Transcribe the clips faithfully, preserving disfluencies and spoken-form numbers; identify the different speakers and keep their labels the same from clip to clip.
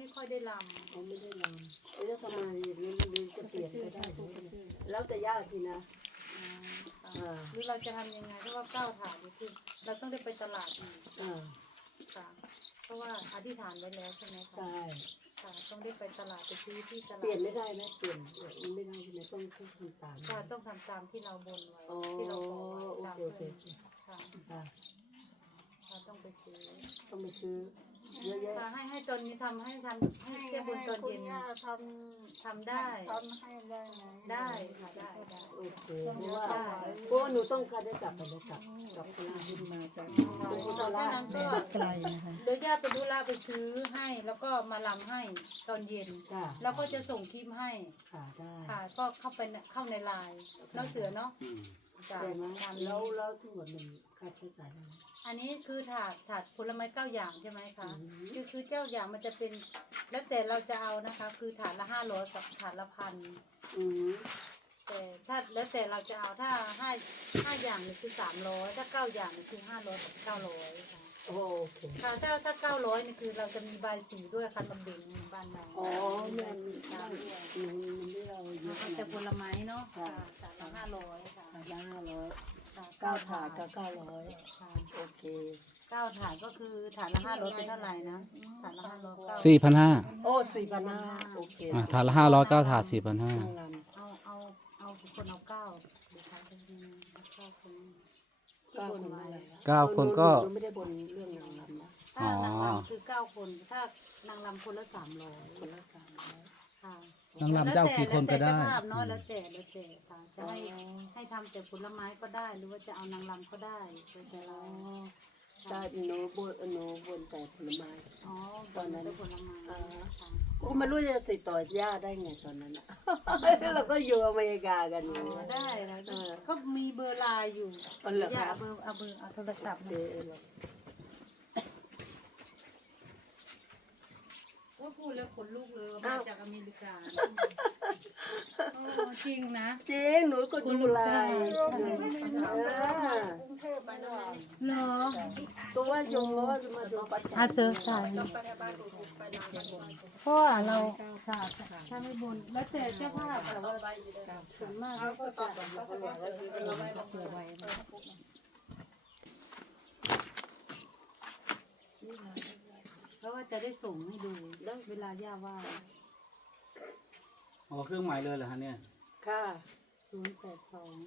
Speaker 1: ค่อยได้ลำ
Speaker 2: เขาไม่ได้ลำเอ้ยแล้วทำไมอย่างนี้มันจะเปลี่ยนก็ได้แล้วแต่ยากทีนะ
Speaker 1: หรือเราจะทำยังไงเพราะว่าก้าวถาดนี่คือเราต้องได้ไปตลาดอีกค่ะเพราะว่าอธิษฐานไว้แล้วใช่ไหมคะ
Speaker 2: ใช่
Speaker 1: ค่ะต้องได้ไปตลาดไปซื้อที่ตลาด
Speaker 2: เปลี่ยนไม่ได้นะเปลี่ยนไม่ได้ใช่ไหมต้องต้องทำตาม
Speaker 1: ค่ะต้องทำตามที่เราบนไว้
Speaker 2: อ๋อ
Speaker 1: ที่เราบอกไว้ตาม
Speaker 2: โอเค
Speaker 1: ค่ะ
Speaker 2: ค่ะ
Speaker 1: เราต้องไปซื้อ
Speaker 2: ต้องไปซื้อเยอะแยะ
Speaker 1: ค่ะให้ให้ตอนนี้ทำให้ทำให้แก้บนตอนเย็น
Speaker 3: ท
Speaker 1: ำทำได้
Speaker 3: ทำให้ได้ไหม
Speaker 1: ได้ค่ะได้ได้
Speaker 2: โอเคเพราะว่าเพราะว่าหนูต้องการได้กลับไปเลยกลับกลับไปขึ้นมาจาก
Speaker 1: ตอนนั้นก็ไกลนะคะโดยญาติไปดูแลไปซื้อให้แล้วก็มาลำให้ตอนเย็นแล้วก็จะส่งคลิปให้
Speaker 2: ค่ะได้
Speaker 1: ค่ะก็เข้าไปเข้าในไลน์แล้วเสือเนาะ
Speaker 2: จ่ายมั้ยแล้วแล้วทั้งหมดมันค่าใช้จ่ายอะไร
Speaker 1: อันนี้คือถาดถาดผลไม้เก้าอย่างใช่ไหมคะคือคือเจ้าอย่างมันจะเป็นแล้วแต่เราจะเอานะคะคือถาดละห้าร้อยกับถาดละพันแต่ถ้าแล้วแต่เราจะเอาถ้าห้าห้าอย่างนี่คือสามร้อยถ้าเก้าอย่างนี่คือห้าร้อยกับเก้าร้อยค่ะ
Speaker 2: โอเค
Speaker 1: ค่ะถ้าถ้าเก้าร้อยนี่คือเราจะมีใบสีด้วยคันลำเบงบ้านเรา
Speaker 2: อ๋อเนี่ยมีบ้านด้วยมันไม่เราเยอะ
Speaker 1: แต่ผลไม้เนาะค่ะถาดละห้าร้อยค่ะ
Speaker 2: ถาดละห้าร้อยเก้าถาดก็เก้าร้อยโอเค
Speaker 1: เก้าถาดก็คือถาดละห้าร้อยเป็นเท่าไหร่นะถาดละห้าร้อยเก้า
Speaker 4: สี่พันห้า
Speaker 2: โอ้สี่พันห้าโอเค
Speaker 4: อ่าถาดละห้าร้อยเก้าถาดสี่พันห้า
Speaker 1: เอาเอาเอาคนเอาเก้าดูค่ะเป็นเก้าคน
Speaker 2: เก้าคนอะไร
Speaker 4: เก้าคนก็
Speaker 2: ไม่ได้บนเรื่องนางรำนะ
Speaker 1: ถ้านางรำคือเก้าคนถ้านางรำคนละสามร้อย
Speaker 2: คนละสามร้อย
Speaker 1: ค่ะ
Speaker 4: นางรำจะเอากี่คนก็ได้
Speaker 1: ภาพเนาะแล้วแต่แล้วแต่ค่ะจะให้ให้ทำแต่ผลไม้ก็ได้หรือว่าจะเอานางรำก็ได้แต่เรา
Speaker 2: ได้หนูบนหนูบนแต่ผลไม้
Speaker 1: อ๋อตอนนั้นผลไม้
Speaker 2: โอ้ไม่รู้จะติดต่อย่าได้ไงตอนนั้นอ่ะเราก็อยู่อเมริกากัน
Speaker 1: ได้แล้วก็มีเบอร์ไลน์อยู่ย่าเอาเบอร์เอาเบอร์เอาโทรศัพท์ว่าพูดแล้วขนลุกเลยว่ามาจากอเมริกาจริงนะ
Speaker 2: จริงหนูก็ดูไลน์
Speaker 3: กรุงเทพมาหน่อย
Speaker 1: เหรอ
Speaker 2: ตัวว่าโยมว่าจะมาดูปัจจัย
Speaker 1: อาเจอค่ะเพราะว่าเราค่ะถ้าไม่บนแล้วแต่เจ้าภาพแต่ว่าส่วนมากเขาก็จะเขาจะว่าคือเราไม่มาเผื่อไว้เพราะว่าจะได้ส่งให้ดูแล้วเวลาย่าว่า
Speaker 4: อ๋อเครื่องหมายเลยเหรอฮะเนี่ย
Speaker 2: ค่ะ
Speaker 1: ศูนย์แปดสอง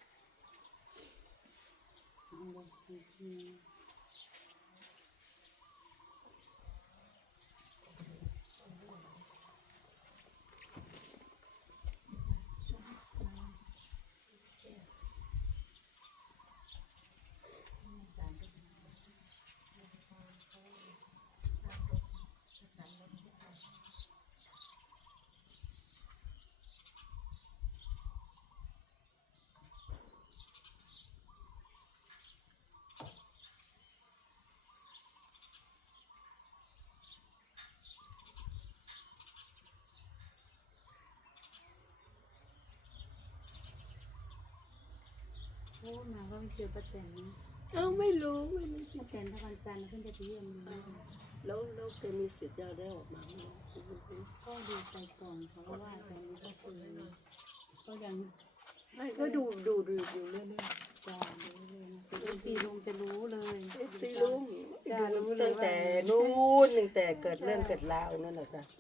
Speaker 1: โอ้มาก็ไม่เจอป้าแตน
Speaker 2: เอ้าไม่รู้ไม่รู้
Speaker 1: ป้าแตนถ้าวันจันทร์ขึ้นจะไปเยี่ยม
Speaker 2: แล้วแล้วแกมีสิทธิ์จะได้ออกมาไหม
Speaker 1: ก็ดูไปก่อนเพราะว่าตอนนี้ก็คือก็ยัง
Speaker 2: ก็ดูดูดูดูเรื่อยๆ
Speaker 1: จะรู้เลยนะเอฟซีลุงจะรู้เลย
Speaker 2: เอฟซีลุงจะรู้ตั้งแต่นู้นตั้งแต่เกิดเรื่องเกิดราวนั่นแหละจ้ะ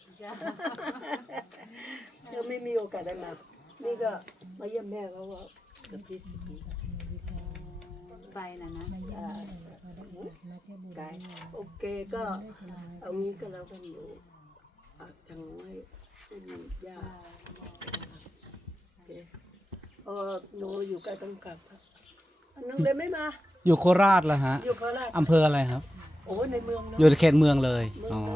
Speaker 2: ยังไม่มีโอกาสได้มานี่ก็มาเยี่ยมแม่เขาว่ากับพี่สิปี
Speaker 1: ไปนะนะ
Speaker 2: ไกลโอเคก็เอางี้ก็แล้วกันอยู่ทางไว้เป็นยาโอ้หนูอยู่ใกล้ต้องกลับน้องเดนไม่มา
Speaker 4: อยู่โคราชแล้วฮะ
Speaker 2: อยู่โคราช
Speaker 4: อำเภออะไรครับ
Speaker 2: โอ้ในเมือง
Speaker 4: อยู่ในเขตเมืองเลยอ๋อ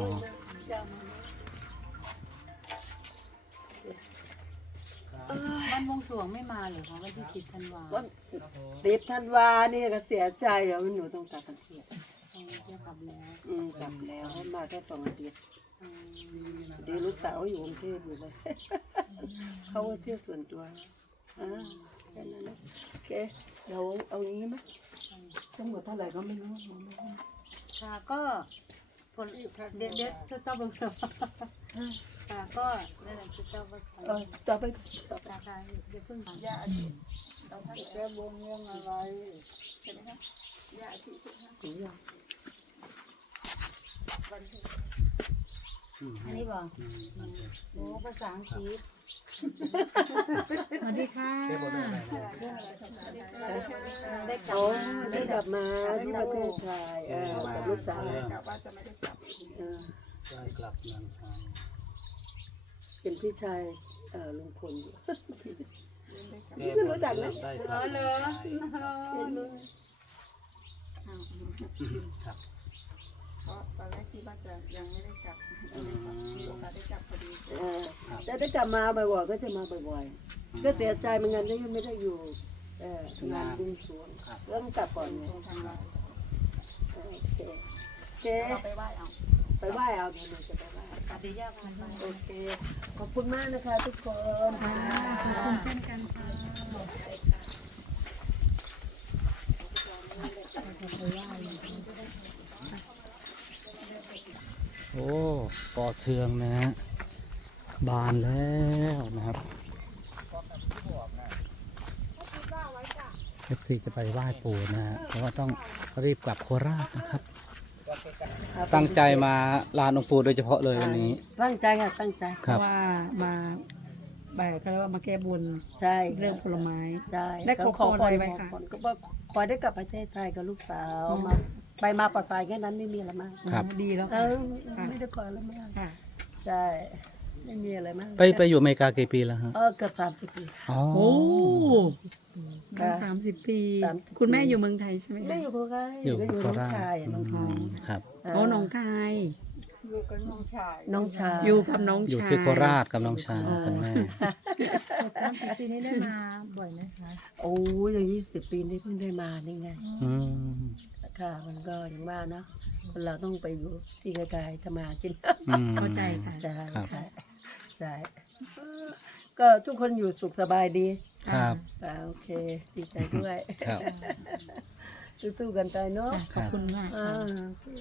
Speaker 1: วันวงสรวงไม่มาเหรอคะวันที่สิบธันวา
Speaker 2: วันสิบธันวาเนี่ยก็เสียใจอ่ะมันหนูต้องกลับกันเที่ยว
Speaker 1: จะกลับแล้ว
Speaker 2: อืมกลับแล้วให้มาแค่สองอาทิตย์เดี๋ยวลูกสาวอยู่กรุงเทพอยู่เลยเขาเที่ยวส่วนตัวอ่าแค่นั้นนะโอเคเดี๋ยวเอาอย่างนี้ไหมทั้งหมดเท่าไหร่ก็ไม่รู้
Speaker 1: ค่ะก็ผลเด็ดเด็ดจะต้องบังคับค่ะก็นั่นแหละจะต้องบังคับ
Speaker 2: เออต่อไป
Speaker 1: ราคาเดี๋ยวเพิ่ง
Speaker 3: ยาอาทิตย์เราท่านแก้บนเรื่องอะไรใช่ไหมคะยาอาทิตย์ใช่ไหมคะ
Speaker 2: ถึงยัง
Speaker 3: วันที่
Speaker 1: อันนี้บอก
Speaker 4: อืมนั่นเลย
Speaker 1: โอ้ภาษาอังกฤษสวัสดีค่ะ
Speaker 4: เรียกว่าอะไรนะ
Speaker 3: เรื่องอะไรทำงานได้
Speaker 1: ได้กลับ
Speaker 2: โอ้
Speaker 1: มา
Speaker 2: ได้กลับมาที่ประเทศไทยเออกับลูกสาว
Speaker 3: กะว่าจะไม่ได้กลับ
Speaker 2: เออ
Speaker 4: ได้กลับเมืองไทย
Speaker 2: เป็นพี่ชายเออลุงพลอยู่
Speaker 4: แก้บนได้กลับ
Speaker 1: เหร
Speaker 4: เมื
Speaker 1: อ
Speaker 4: อง
Speaker 1: เหร
Speaker 4: ไท
Speaker 1: อย
Speaker 4: ครับ
Speaker 3: เพราะตอนแรกคิดว่าจะยังไม่ได้กลับมีโอกาสได้กลับพอดี
Speaker 2: เออแต่ได้กลับมาบ่อยๆก็จะมาบ่อยๆก็เสียใจเหมือนกันที่ยังไม่ได้อยู่เอองานบุญสรวงเริ่มกลับก่อนไง
Speaker 3: ตรงทางเรา
Speaker 2: โอเคโอเค
Speaker 3: เราไปไหว้เอา
Speaker 2: ไปไหว้เอาเดี๋ยวหนูจะไปไหว้
Speaker 1: ปฏิญาณไป
Speaker 2: โอเคขอบคุณมากนะคะทุกคน
Speaker 1: ขอบคุณเช่นกันค่ะ
Speaker 4: โอ้ปอเทืองนะฮะบานแล้วนะครับเอฟซีจะไปไหว้ปู่นะฮะเพราะว่าต้องรีบกลับโคราชนะครับ ตั้งใจมาลานองค์ปู่โดยเฉพาะเลยวันนี้
Speaker 2: ตั้งใจค่ะตั้งใจ
Speaker 4: ครั
Speaker 5: เพ
Speaker 4: บ
Speaker 5: ราะว่ามาแบบเขาเรียกว่ามาแก้บน
Speaker 2: ใช่
Speaker 5: เรื่องผลไม้
Speaker 2: ใช่
Speaker 5: ได้ขอพรอะไรไหมคะ
Speaker 2: ขอพรก็ว่าขอได้กลับประเทศไทยกับลูกสาวมาไปมาปลอดภัยแค่นั้นไม่มีอะไรมาก
Speaker 4: ครับ
Speaker 5: ดีแล้ว
Speaker 2: เอ
Speaker 5: ค่ะ
Speaker 2: อไม่ได้ขออะไรมาก
Speaker 5: ค่ะ
Speaker 2: ใช่ไม่มีอะไรมาก
Speaker 4: ไปไปอยู่อเมริกากี่ปีแล้วฮะ
Speaker 2: เออเกือบสามสิบปี
Speaker 4: อ๋อ
Speaker 5: โอ้
Speaker 2: ค่ะ
Speaker 5: สามสิบปี
Speaker 2: สามสิบปี
Speaker 5: คุณแม่อยู่เมืองไทยใช่ไหม
Speaker 2: ไม่
Speaker 5: คะ
Speaker 2: อยู่โคราช
Speaker 4: อยู่
Speaker 2: ก็อยู่
Speaker 4: โค
Speaker 2: น้อง
Speaker 4: ราช
Speaker 2: ชายอะน้อง
Speaker 4: อื
Speaker 2: ชาย
Speaker 4: มครับ
Speaker 5: โอ้น้องคาย
Speaker 3: อยู่กับน้องชาย
Speaker 2: น้องชาย
Speaker 5: อยู่กับน้อง
Speaker 4: อยู่
Speaker 5: ชาย
Speaker 4: ที่โคราชกับน้องชายคุณแม่
Speaker 1: สามสิบปีนี้ได้มาบ่อยไหมคะ
Speaker 2: โอ้ยอย่างยี่สิบปีนี่เพิ่งได้มานี่ไง
Speaker 4: อืม
Speaker 2: ค่ะมันก็อย่างว่าเนาะคนเราต้องไปอยู่ที่ไกลๆทำมาหากิน
Speaker 4: อืม
Speaker 5: เข้าใจค่ะ
Speaker 2: ใช่
Speaker 4: ครับ
Speaker 2: ใช่ใช่ก็ทุกคนอยู่สุขสบายดี
Speaker 4: ครับ
Speaker 2: อ่าโอเค ดีใจด้วย
Speaker 4: ครับ
Speaker 2: สู้ๆกันไปเนาะ
Speaker 5: จ้ะขอบคุณมาก
Speaker 2: อ่า
Speaker 5: ค่ะ
Speaker 2: โอเค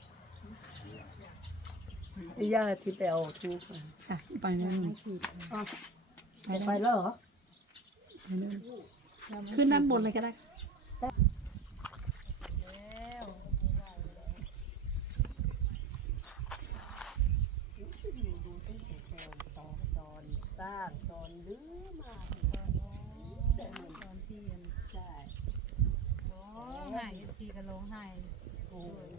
Speaker 2: ย่าที่ไปเอาทูบมา
Speaker 5: ค่ะไปนั่น
Speaker 2: อ๋อไปแล้วเหรอ
Speaker 5: ขึ้นด้านบนเลยก็ได้
Speaker 2: ตอนตอนสร้างตอนรื้อมาแต่เหมือนตอนที่ยังใช่
Speaker 1: โอ้หายทีก็ร้องไห้
Speaker 2: โอ้ย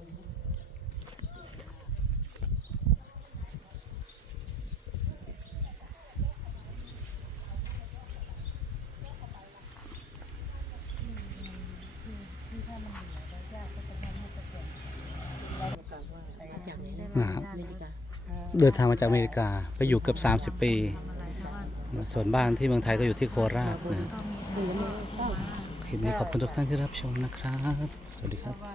Speaker 2: ได้
Speaker 4: นะครับเดินทางมาจากอเมริกาไปอยู่เกือบสามสิบปี ส่วนบ้านที่เมืองไทยก็อยู่ที่โคราชนะคลิปนี้ขอบคุณทุกท่านที่รับชมนะครับ สวัสดีครับ